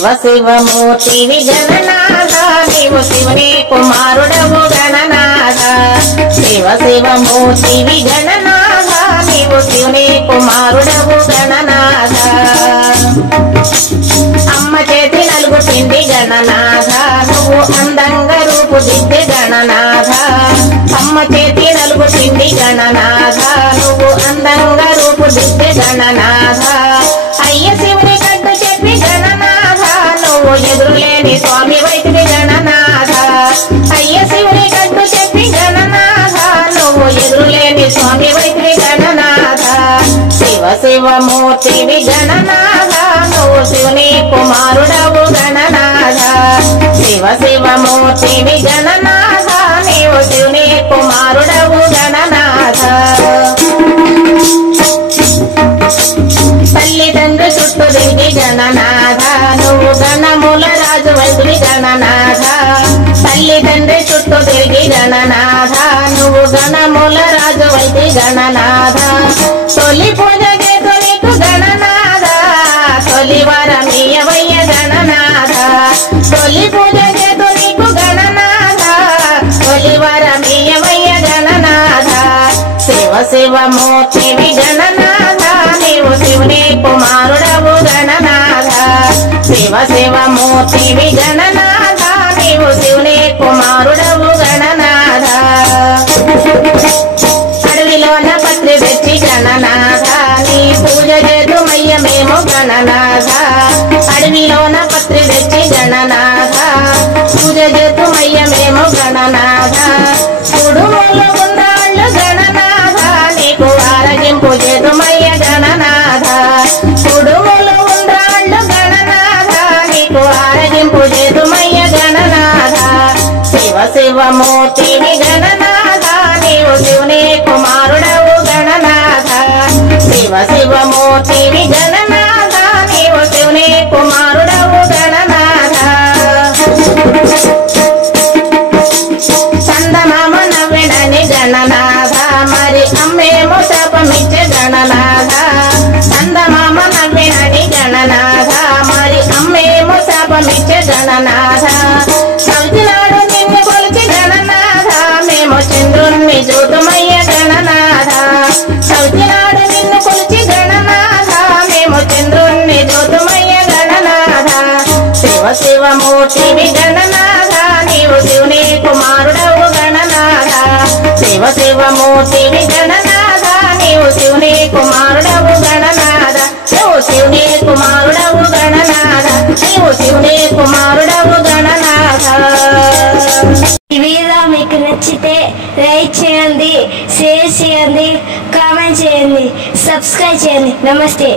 శివ శివమూర్తివి గణనాథ నీవు శివుని కుమారుడవు గణనాథ శివ శివమూర్తివి గణనాథ నీవు శివుని కుమారుడవు గణనాథ అమ్మ చేతి నలుగు పిండి గణనాథ నువ్వు అందంగా రూపుదిద్దే గణనాథ అమ్మ చేతి నలుగు పిండి గణనాథ నువ్వు అందంగా రూపుదిద్దే గణనాథ అయ్య శివుని కట్టు చెప్పి గణనాథ నువ్వు ఎదురులేని స్వామి వైద్యుడి గణనాథ అయ్య శివుని కట్టు చెప్పి గణనాథ నువ్వు ఎదురులేని స్వామి వైద్యుడి గణనాథ శివ శివమూర్తివి గణనాథ నువ్వు శివుని కుమారుడవు గణనాథ శివ శివమూర్తివి గణనాథ నీవు శివుని కుమారుడవు గణనాథ తల్లిదండ్రు చుట్టూ తిరిగి గణనాథ నువ్వు గణముల రాజు వైద్యుడి గణనాథ తల్లిదండ్రి చుట్టూ తిరిగి గణనాథ నువ్వు గణముల రాజు వైద్యుడి గణనాథ తొలి పూజ చేతు నీకు గణనాథ తొలి వరమీయవయ్య గణనాథ తొలి పూజ చేతు నీకు గణనాథ తొలి వరమీయవయ్య గణనాథ శివ శివమూర్తివి గణనాథ నీవు శివుని కుమారుడవు గణనాథ శివ శివమూర్తివి గణనాథ నీవు శివుని కుమారుడవు గణనాథ అడవిలోన పత్రి తెచ్చి గణనాథ నీ పూజ చేతుమయ్య మేము గణనాథ అడవిలోన పత్రి తెచ్చి గణనాథ పూజ చేతుమయ్య మేము గణనాథ కుడుములు ఉన్నాళ్ళు గణనాథ నీకు ఆరగింపు చేతుమయ్య గణనాథ కుడుములు ఉండ్రాళ్ళు గణనాథ నీకు ఆరగింపు చేతుమయ్య గణనాథ శివ శివమూర్తివి గణనాథ నీవు శివుని కుమారుడవు గణనాథ శివ శివమూర్తివి గణనాథ నీవు శివుని కుమారుడవు గణనాథ చందమామ నవ్వినని గణనాథ మరి అమ్మేమో శాపమిచ్చే గణనాథ చందమామ నవ్వినని గణనాథ మరి అమ్మేమో శాపమిచ్చే గణనాథ చవితినాడు నిన్ను కొలిచి గణనాథ మేము చంద్రుణ్ణి చూతుమయ్య గణనాథ చవితినాడు నిన్ను కొలిచి గణనాథ మేము చంద్రుణ్ణి చూతుమయ్య గణనాథ శివ శివమూర్తివి గణనాథ నీవు శివుని కుమారుడవు గణనాథ శివ శివమూర్తివి గణనాథ నీవు శివుని కుమారుడవు గణనాథ నువ్వు శివుని కుమారుడవు గణనాథ నీవు శివుని కుమారుడవు గణనాథ. ఈ వీడియో మీకు నచ్చితే లైక్ చేయండి, షేర్ చేయండి, కామెంట్ చేయండి, సబ్స్క్రైబ్ చేయండి. నమస్తే.